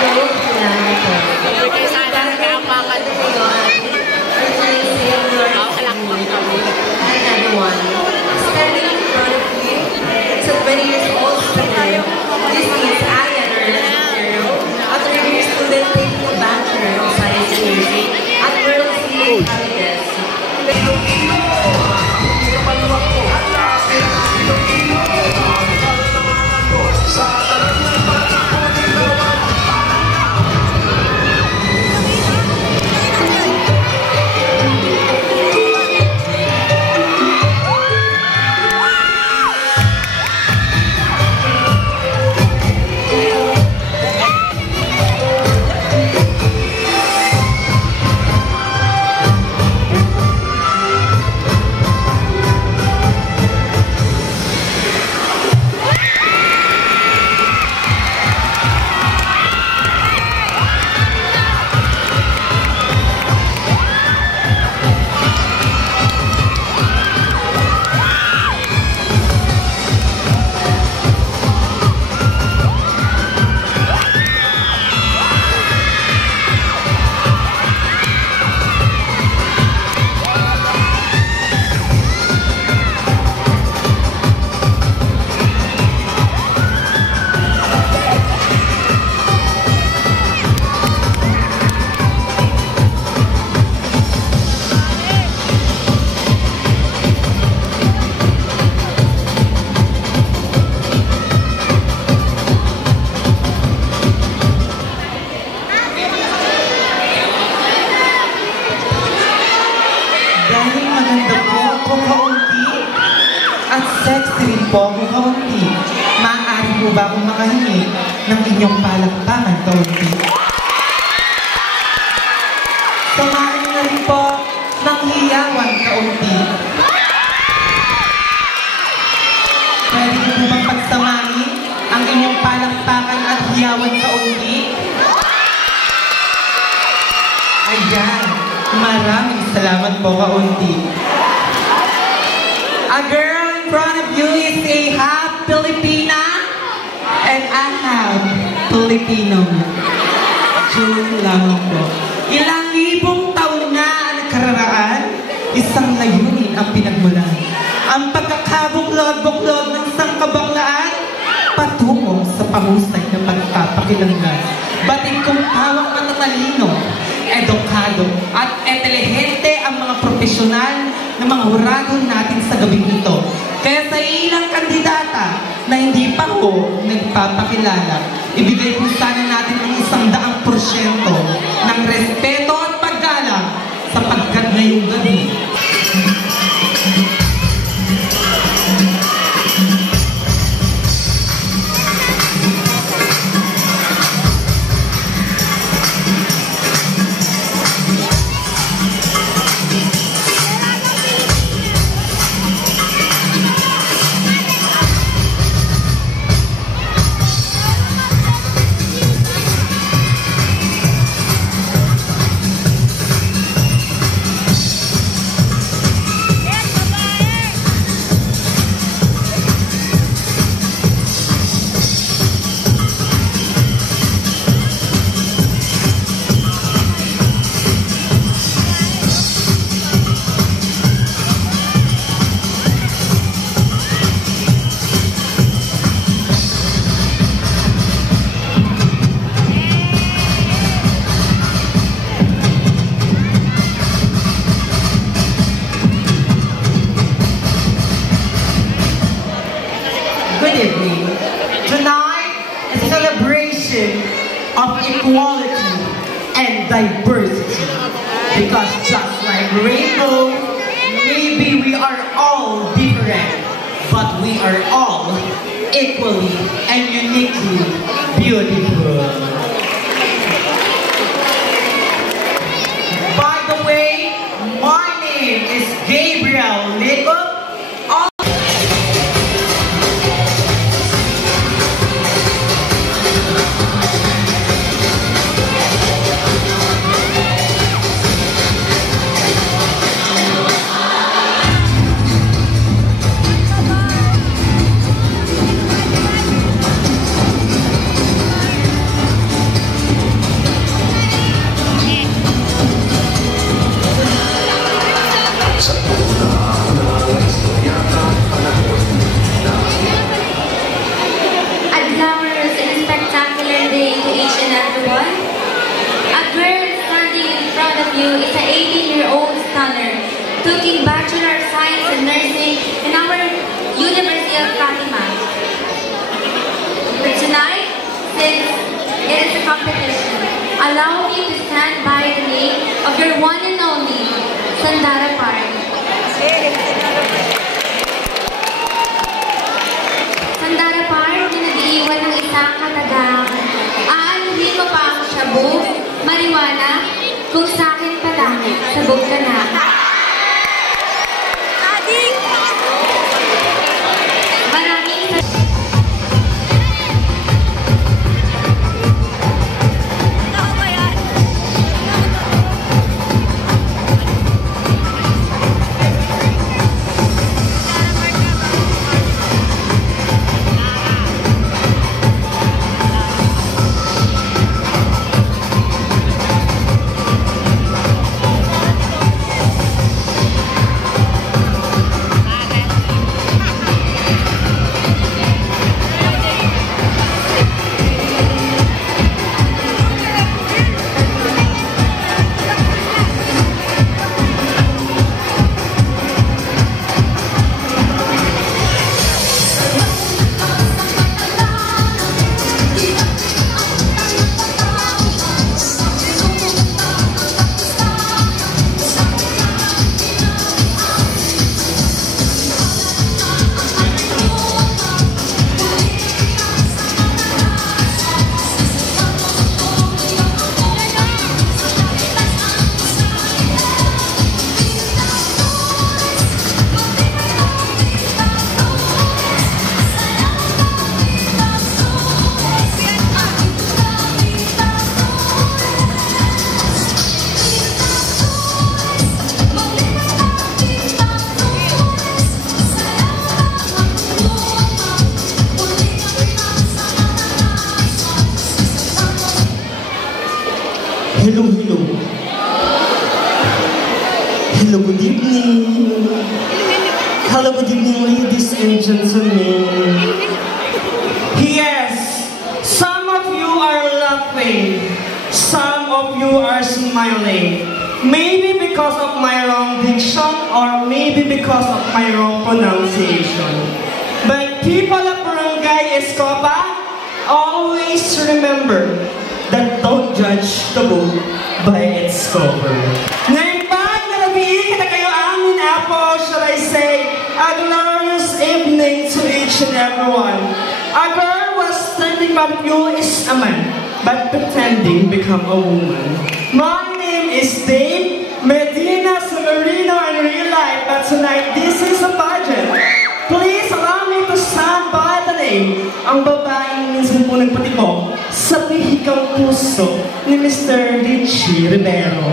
Kaya sana nakapakan ko yun. Another one. Standing in front of you. It's a 20 years old student. This is Ayan, our last girl. A 3-year student taking a bachelor of science music at World City Colleges. Maaari po ba akong makahingi ng inyong palakpakan, kaunti? Samahan na rin po ng hiyawan, kaunti. Pwede niyo po bang pagsamahin ang inyong palakpakan at hiyawan, kaunti? Ayan, maraming salamat po, kaunti. A girl in front of you is a half Filipina and I have Filipino. Joke lang po. Ilang libong taon na ang nakararaan, isang layunin ang pinagmulan. Ang pagkakabuklod-buklod ng isang kabanglaan, patungo sa pahusay na pagpapakilanggan. Bating kung hawak ang matalino, edukado at intelihente ang mga profesional na mga hurado natin sa gabing ito. Kaya sa ilang kandidata na hindi pa ho nagpapakilala, ibigay po sana natin ang 100% ng respeto at paggalang sapagkat ngayong gabi. Tonight is a celebration of equality and diversity. Because just like rainbow, maybe we are all different, but we are all equally and uniquely beautiful. By the way, my name is Gabriel Nico. of you is an 18-year-old stunner, taking Bachelor of Science in Nursing in our University of Fatima. But tonight, since it is a competition, allow me to stand by the name of your one and only, Sandara Park. Sandara Park, na nag-iiwan ng isang katagang, aanuhin mo pa ang shabu, marijuana, kung sa akin pa lang, sabog ka na. Maraming Hello, hello. Hello, good evening. Hello, good evening, ladies and gentlemen. Yes, some of you are laughing. Some of you are smiling. Maybe because of my wrong diction or maybe because of my wrong pronunciation. But people of Barangay Escoba, always remember that don't judge the book by its cover. Ngayon pa, nalabihin na kayo amin, Apo, shall I say, a glorious evening to each and everyone. A girl was standing by you is a man, but pretending become a woman. My name is Dave Medina Severino in real life, but tonight this is a pageant. Please allow me to stand by the name, ang babaeng minsan po nagpatibok sa pihikang puso ni Mr. Richie Rivero.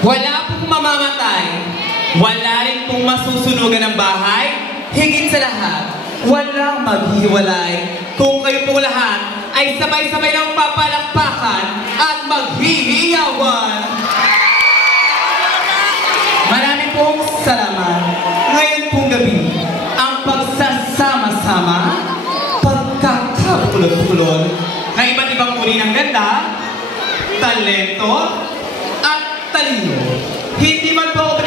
Wala pong mamamatay. Wala rin pong masusunugan ng bahay. Higit sa lahat, walang maghihiwalay. Kung kayo pong lahat ay sabay-sabay ng papalakpakan at maghihiyawan. pong salamat. Ngayon pong gabi, ang pagsasama-sama, pagkakapulot-pulot ng iba't ibang uri ng ganda, talento, at talino. Hindi man po ako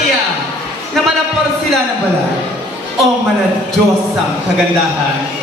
na manapor sila ng balat o manadyosang kagandahan.